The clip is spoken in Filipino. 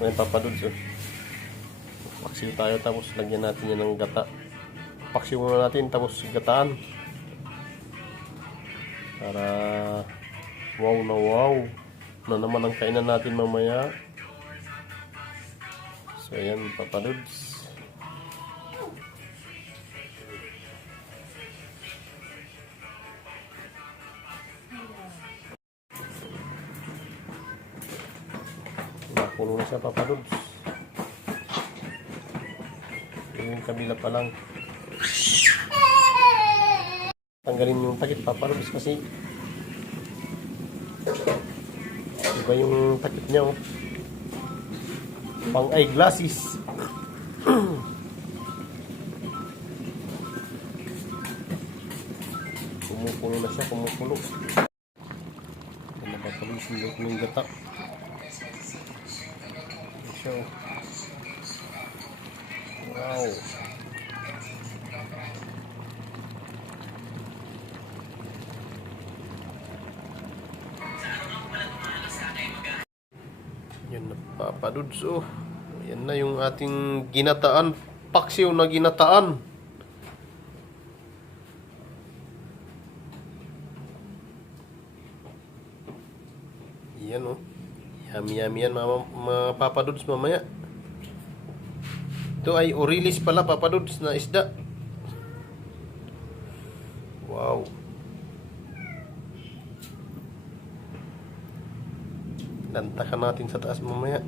Ngayon papaduds oh. Paksiw tayo tapos lagyan natin yan ng gata. Paksiw muna natin tapos gataan. Para wow na wow na naman ang kainan natin mamaya. So ayan papaduds. Napuno na siya papaduds. Yung kabila pa lang. Tanggalin yung takip papaduds kasi iba yung takip niya oh. Pang eyeglasses. Kumukulo na siya, kumukulo. Napapalus yung gata. So, wow. Yan na papaduds oh. Yan na yung ating ginataan. Paksiw na ginataan. Yan oh. Yummy yan mga papaduds mamaya. Ito ay orilis pala papaduds na isda. Wow. Lantakan natin sa taas mamaya.